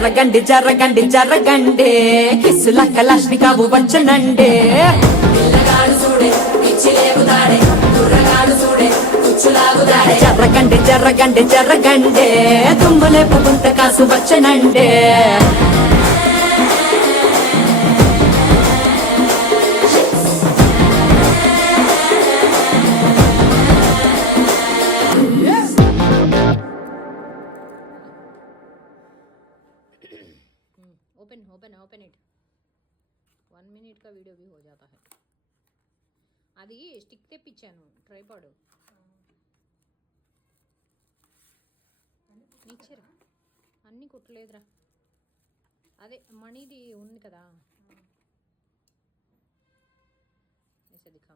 జరగండి జరగండి జరగండి కిస్సుల కలాష్ని కావు వచ్చనండి జరగండి జరగండి జరగండి దుమ్ములేపు గుంత కాసు వచ్చనండి open open open it 1 minute का वीडियो भी हो जाता है అది స్టిక్ తెప్పించాను ట్రైపాడ్ ఇచ్చారా అన్నీ కుట్టలేదురా అదే మణిది ఉంది కదా ऐसे दिखा